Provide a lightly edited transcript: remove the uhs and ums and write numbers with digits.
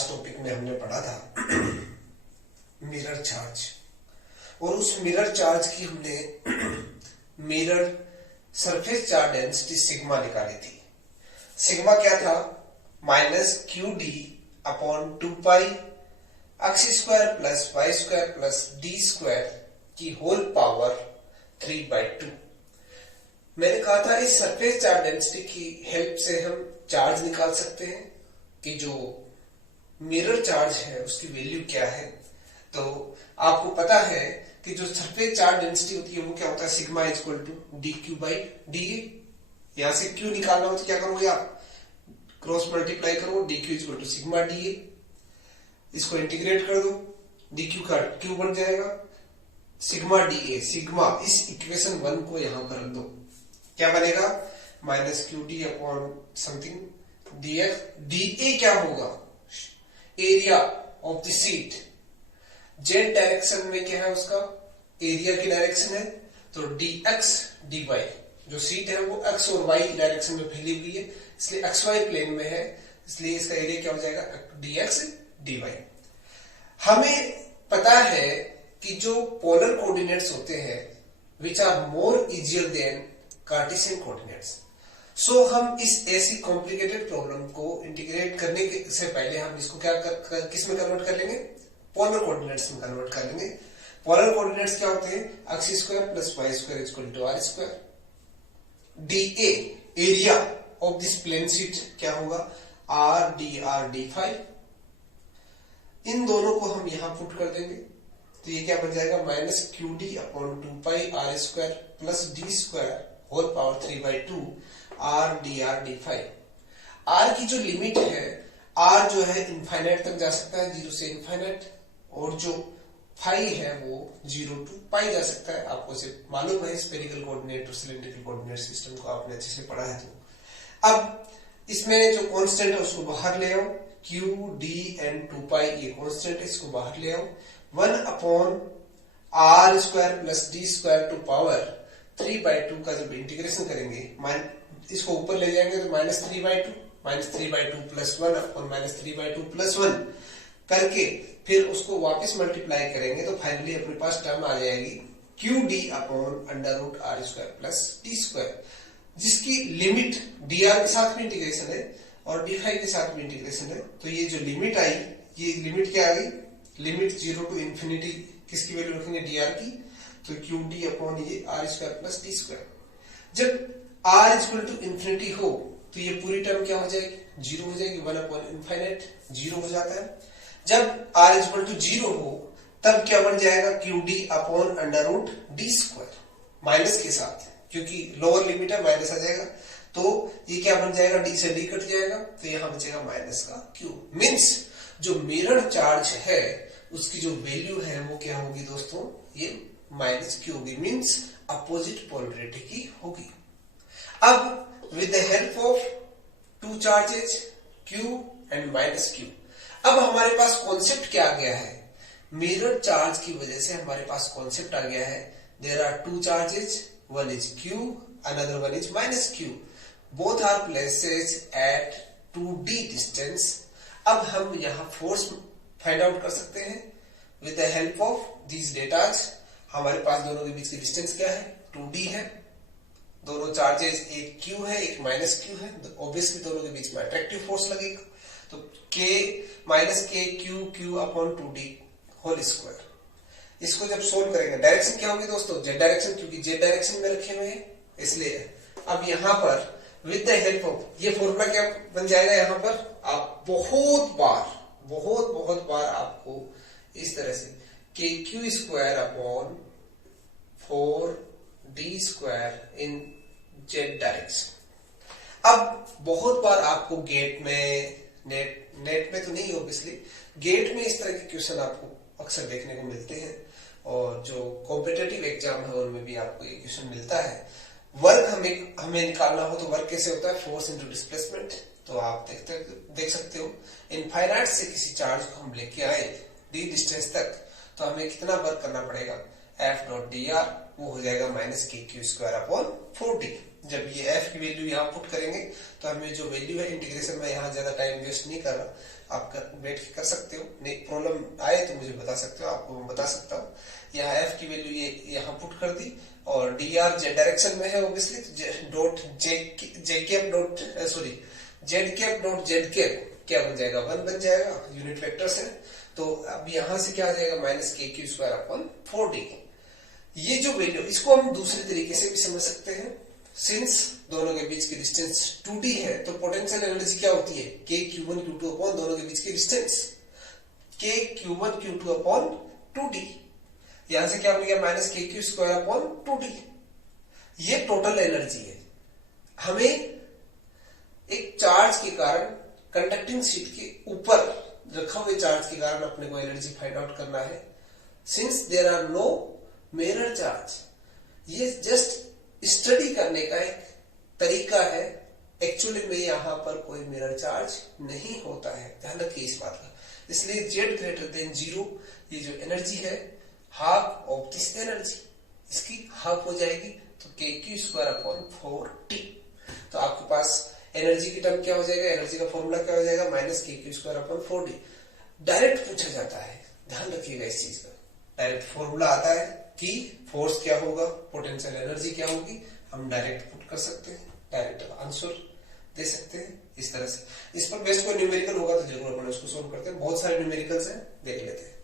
Last topic में हमने पढ़ा था मिरर चार्ज, और उस मिरर चार्ज की हमने mirror surface charge density sigma निकाली थी। सिग्मा क्या था? Minus Q D upon 2 pi X square plus Y square plus D square की होल पावर 3/2। मैंने कहा था इस सरफेस चार्ज डेंसिटी की हेल्प से हम चार्ज निकाल सकते हैं कि जो मिरर चार्ज है उसकी वैल्यू क्या है। तो आपको पता है कि जो सरफेस चार्ज डेंसिटी होती है वो क्या होता है? Sigma is equal to D Q by D A. यहां से क्यू निकालना हो तो क्या करोगे आप? क्रॉस मल्टीप्लाई करो, D Q is equal to sigma D A. इसको इंटीग्रेट कर दो, डी क्यू का क्यू बन जाएगा सिग्मा डी ए। सिग्मा इस इक्वेशन 1 को यहां पर रख दो, क्या बनेगा? Minus Q D upon something D X. D A क्या होगा? Area of the seat. Z direction में क्या है उसका? एरिया की डायरेक्शन है, तो डी एक्स डी वाई। जो सीट है वो एक्स और वाई डायरेक्शन में फैली हुई है, इसलिए एक्स वाई प्लेन में है, इसलिए इसका एरिया क्या हो जाएगा? D X D Y. हमें पता है कि जो पोलर कोऑर्डिनेट्स होते हैं which are more easier than Cartesian coordinates. So हम इस ऐसी कॉम्प्लिकेटेड प्रॉब्लम को इंटीग्रेट करने से पहले हम इसको क्या किस में कन्वर्ट कर लेंगे? पोलर कोऑर्डिनेट्स में कन्वर्ट कर लेंगे। पोलर कोऑर्डिनेट्स क्या होते हैं? X square plus Y square equal to R square. D A area of this plane sheet क्या होगा? Are D five. इन दोनों को हम यहां पुट कर देंगे तो ये क्या बन जाएगा? Minus Q D upon 2 pi R square plus D square whole power 3/2 R D five. R की जो लिमिट है, आर जो है इनफाइनाइट तक जा सकता है, 0 से इनफाइनाइट, और जो फाई है वो 0 टू पाई जा सकता है। आपको सिर्फ मालूम है स्फेरिकल कोऑर्डिनेट और सिलेंड्रिकल कोऑर्डिनेट सिस्टम को आपने अच्छे से पढ़ा है। तो अब इसमें जो कांस्टेंट है उसको बाहर ले आओ, क्यू डी एंड 2 पाई ये कांस्टेंट है, इसको बाहर ले आओ। 1 upon R square plus D square to power 3/2 का जब इंटीग्रेशन करेंगे, इसको ऊपर ले जाएंगे तो minus 3/2 plus 1 upon minus 3/2 plus 1 करके फिर उसको वापस मल्टीप्लाई करेंगे तो फाइनली अपने पास टर्म आ जाएगी Q D upon under root R square plus D square, जिसकी लिमिट डी आर के साथ भी इंटीग्रेशन है और डी फाइव के साथ भी इंटीग्रेशन है। तो ये जो लिमिट आई, ये लिमिट क्या आ गई? लिमिट 0 टू इंफिनिटी किसकी वैल्यू रखेंगे? डी आर की, तो क्यू डी अपॉन ये R square plus D square. जब आर इक्वल टू इंफिनिटी हो तो ये पूरी टर्म क्या हो जाएगी? 0 हो जाएगी। 1 अपॉन इनफाइनाइट 0 हो जाता है। जब आर इक्वल टू 0 हो तब क्या बन जाएगा? Q D upon under root D square minus के साथ, क्योंकि लोअर लिमिट है माइनस आ जाएगा, तो ये क्या बन जाएगा? डी से डी कट जाएगा तो यहां बचेगा माइनस का क्यू। मीन्स जो मिरर चार्ज है उसकी जो वैल्यू है वो क्या होगी दोस्तों? ये माइनस क्यू होगी, मीन्स अपोजिट पोलरिटी की होगी। अब with the help of 2 charges Q and minus Q, अब हमारे पास कॉन्सेप्ट क्या आ गया है? मिरर चार्ज की वजह से हमारे पास कॉन्सेप्ट आ गया है there are 2 charges, one is Q, another one is minus Q. Both are places at 2d distance. अब हम यहाँ फोर्स फाइंड आउट कर सकते हैं with the help of these datas. हमारे पास दोनों के बीच की डिस्टेंस क्या है? 2d है। दोनों चार्जेस, एक Q है एक माइनस Q है, ऑब्वियसली दोनों के बीच में अट्रैक्टिव फोर्स लगेगा, तो K minus K Q upon 2d whole square. इसको जब सोल्व करेंगे, डायरेक्शन क्या होगी दोस्तों? जेड डायरेक्शन, क्योंकि जेड डायरेक्शन में रखे हुए हैं इसलिए। अब यहां पर विद द हेल्प ऑफ ये फॉर्मूला क्या बन जाएगा? यहां पर आप बहुत बार आपको इस तरह से K Q square upon 4d square in Z direction. अब बहुत बार आपको गेट में, नेट में तो नहीं ऑब्वियसली, गेट में इस तरह के क्वेश्चन आपको अक्सर देखने को मिलते हैं, और जो कॉम्पिटिटिव एग्जाम है उनमें भी आपको ये क्वेश्चन मिलता है। वर्क हमें निकालना हो तो वर्क कैसे होता है? Force into displacement. तो आप देख सकते हो इनफाइनाइट से किसी चार्ज को हम लेके आए डी डिस्टेंस तक, तो हमें कितना वर्क करना पड़ेगा? F डॉट डी आर वो हो जाएगा माइनस के क्यू स्क्वायर अपॉन 4d। जब ये एफ की वैल्यू यहाँ पुट करेंगे तो हमें जो वैल्यू है, इंटीग्रेशन में यहाँ ज्यादा टाइम वेस्ट नहीं कर रहा, आप बैठ के कर सकते हो, नहीं प्रॉब्लम आए तो मुझे बता सकते हो, आपको मैं बता सकता हूँ। यहाँ एफ की वैल्यू ये यहाँ पुट कर दी और डी आर जेड डायरेक्शन में है obviously, dot J cap dot sorry Z cap dot Z cap क्या बन जाएगा, 1 बन जाएगा, यूनिट वेक्टर से। तो अब यहां से क्या आ जाएगा, माइनस के क्यू स्क्वायर अपॉन 4d। ये जो वैल्यू, इसको हम दूसरे तरीके से भी समझ सकते हैं। सिंस दोनों के बीच की डिस्टेंस 2d है तो पोटेंशियल एनर्जी क्या होती है, के Q1 Q2 अपॉन दोनों के बीच की डिस्टेंस के Q1 Q2 अपॉन 2d। यहां से क्या बन गया, माइनस के क्यू स्क्वायर अपॉन 2d। ये टोटल एनर्जी है। हमें एक चार्ज के कारण, कंडक्टिंग शीट के ऊपर रखा हुए चार्ज के कारण अपने को एनर्जी फाइंड आउट करना है। Since there are no mirror charge, ये जस्ट स्टडी करने का एक तरीका है। एक्चुअली में यहां पर कोई मिरर चार्ज नहीं होता है, ध्यान रखिए इस बात का। इसलिए z ग्रेटर देन 0, ये जो एनर्जी है हाफ ऑफ दिस एनर्जी, इसकी हाफ हो जाएगी तो के क्यू स्क्वायर अपॉन 4t। तो आपके पास एनर्जी की टर्म क्या हो जाएगा, एनर्जी का फॉर्मूला क्या हो जाएगा, माइनस के Q square upon 4d। Direct पूछा जाता है, ध्यान रखिएगा इस चीज का। डायरेक्ट फॉर्मूला आता है कि फोर्स क्या होगा, पोटेंशियल एनर्जी क्या होगी, हम डायरेक्ट पुट कर सकते हैं, डायरेक्ट आंसर दे सकते हैं इस तरह से। इस पर बेस्ट कोई न्यूमेरिकल होगा तो जरूर अपन उसको सोल्व करते हैं, बहुत सारे न्यूमेरिकल्स हैं, देख लेते हैं।